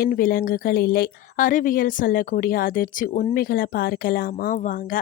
ஏன் விலங்குகள் இல்லை? அறிவியல் சொல்லக்கூடிய அதிர்ச்சி உண்மைகளை பார்க்கலாமா வாங்க.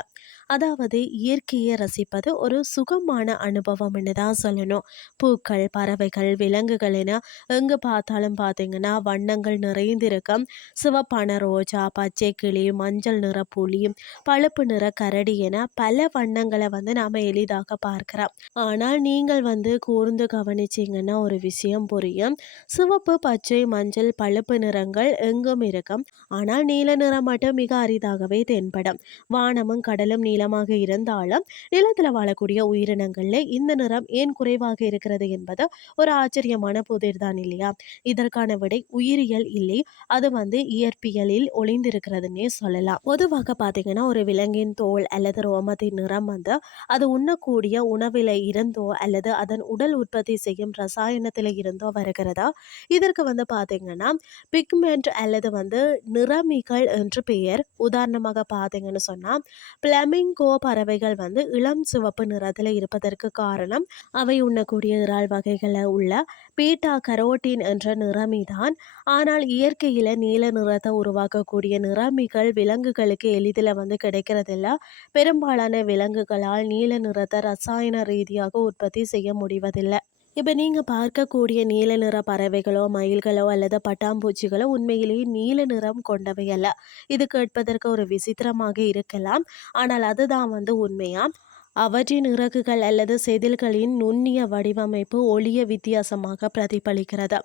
அதாவது இயற்கையை ரசிப்பது ஒரு சுகமான அனுபவம்னு தான் சொல்லணும். பூக்கள், பறவைகள், விலங்குகள் என எங்கு பார்த்தாலும் பார்த்தீங்கன்னா வண்ணங்கள் நிறைந்திருக்கும். சிவப்பான ரோஜா, பச்சை கிளி, மஞ்சள் நிற புலி, பழுப்பு நிற கரடி என பல வண்ணங்களை நாம எளிதாக பார்க்கிறோம். ஆனால் நீங்கள் கூர்ந்து கவனிச்சீங்கன்னா ஒரு விஷயம் புரியும். சிவப்பு, பச்சை, மஞ்சள், பழுப்பு நிறங்கள் எங்கும் இருக்கும். ஆனால் நீல நிறம் மட்டும் மிக அரிதாகவே தென்படும். வானமும் கடலும் நீளமாக இருந்தாலும் நிலத்தில் வாழக்கூடிய உயிரினங்கள்ல இந்த நிறம் ஏன் குறைவாக இருக்கிறது என்பது ஒரு ஆச்சரியமான புதிர்தான் இல்லையா? இதற்கான விடை உயிரியல் இல்லை, அது இயற்பியலில் ஒளிந்திருக்கிறதுன்னே சொல்லலாம். பொதுவாக பார்த்தீங்கன்னா ஒரு விலங்கின் தோல் அல்லது ரோமத்தின் நிறம் அது உண்ணக்கூடிய உணவில இருந்தோ அல்லது அதன் உடல் உற்பத்தி செய்யும் ரசாயனத்தில இருந்தோ வருகிறதா. இதற்கு பார்த்தீங்கன்னா பிக்மெண்ட் அல்லது நிறமிகள் என்று பெயர். உதாரணமாக பார்த்தீங்கன்னு சொன்னா பிளமிங்கோ பறவைகள் இளம் சிவப்பு நிறத்தில் இருப்பதற்கு காரணம் அவை உண்ணக்கூடிய இறால் வகைகளை உள்ள பீட்டா கரோட்டின் என்ற நிறமிதான். ஆனால் இயற்கையில நீல நிறத்தை உருவாக்கக்கூடிய நிறமிகள் விலங்குகளுக்கு எளிதில் கிடைக்கிறதில்ல. பெரும்பாலான விலங்குகளால் நீல நிறத்தை ரசாயன ரீதியாக உற்பத்தி செய்ய முடிவதில்லை. இப்போ நீங்கள் பார்க்கக்கூடிய நீல நிற பறவைகளோ, மயில்களோ அல்லது பட்டாம்பூச்சிகளோ உண்மையிலேயே நீல நிறம் கொண்டவை அல்ல. இது கேட்பதற்கு ஒரு விசித்திரமாக இருக்கலாம், ஆனால் அதுதான் உண்மையா. அவற்றின் இறகுகள் அல்லது செதில்களின் நுண்ணிய வடிவமைப்பு ஒளிய வித்தியாசமாக பிரதிபலிக்கிறது.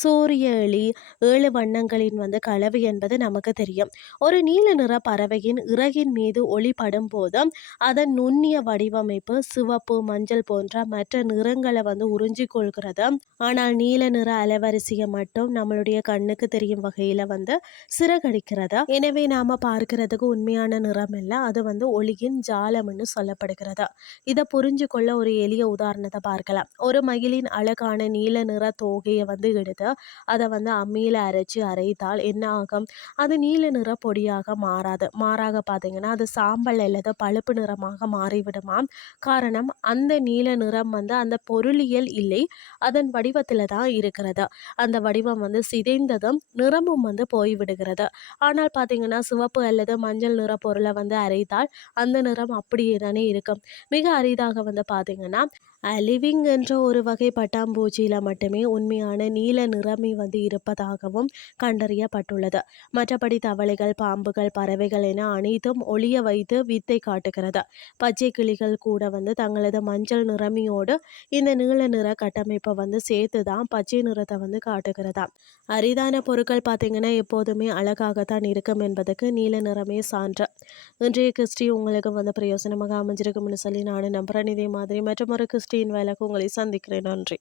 சூரிய எலி 7 வண்ணங்களின் கலவை என்பது நமக்கு தெரியும். ஒரு நீல நிற பறவையின் இறகின் மீது ஒளி படும் போது அதன் நுண்ணிய வடிவமைப்பு சிவப்பு, மஞ்சள் போன்ற மற்ற நிறங்களை உறிஞ்சிக் கொள்கிறது. ஆனால் நீல நிற அலைவரிசையை மட்டும் நம்மளுடைய கண்ணுக்கு தெரியும் வகையில சிறகடிக்கிறது. எனவே நாம பார்க்கிறதுக்கு உண்மையான நிறம் இல்ல, அது ஒளியின் ஜாலம்னு சொல்லப்படுகிறது. இதை புரிஞ்சு கொள்ள ஒரு எளிய உதாரணத்தை பார்க்கலாம். ஒரு மயிலின் அழகான நீல நிற தோகையை எடுத்து அதை அம்மியில அரைத்தால் என்ன ஆகும்? அது நீல நிற பொடியாக மாறாது. மாறாக பார்த்தீங்கன்னா அது சாம்பல் அல்லது பழுப்பு நிறமாக மாறிவிடுமாம். காரணம் அந்த நீல நிறம் அந்த பொருளியல் இல்லை, அதன் வடிவத்தில் தான் இருக்கிறது. அந்த வடிவம் சிதைந்ததும் நிறமும் போய்விடுகிறது. ஆனால் பார்த்தீங்கன்னா சிவப்பு அல்லது மஞ்சள் நிற பொருளை அரைத்தால் அந்த நிறம் அப்படியே தானே இருக்கும். மிக அரிதாக பார்த்தீங்கன்னா அலிவிங் என்ற ஒரு வகை பட்டாம்பூச்சியில மட்டுமே உண்மையான நீல நிறமி இருப்பதாகவும் கண்டறியப்பட்டுள்ளது. மற்றபடி தவளைகள், பாம்புகள், பறவைகள் என அனைத்தும் ஒளிய வைத்து வித்தை காட்டுகிறது. பச்சை கிளிகள் கூட தங்களது மஞ்சள் நிறமியோடு இந்த நீல நிற கட்டமைப்பை சேர்த்து தான் பச்சை நிறத்தை காட்டுகிறதா. அரிதான பொருட்கள் பார்த்தீங்கன்னா எப்போதுமே அழகாகத்தான் இருக்கும் என்பதுக்கு நீல நிறமே சான்று. இன்றைய கிறிஸ்டி உங்களுக்கு பிரயோசனமாக அமைஞ்சிருக்கும்னு சொல்லி நானும் நம்புறேன். இதே மாதிரி மற்றொரு கிறிஸ்டியின் வேலைக்கு உங்களை சந்திக்கிறேன். நன்றி.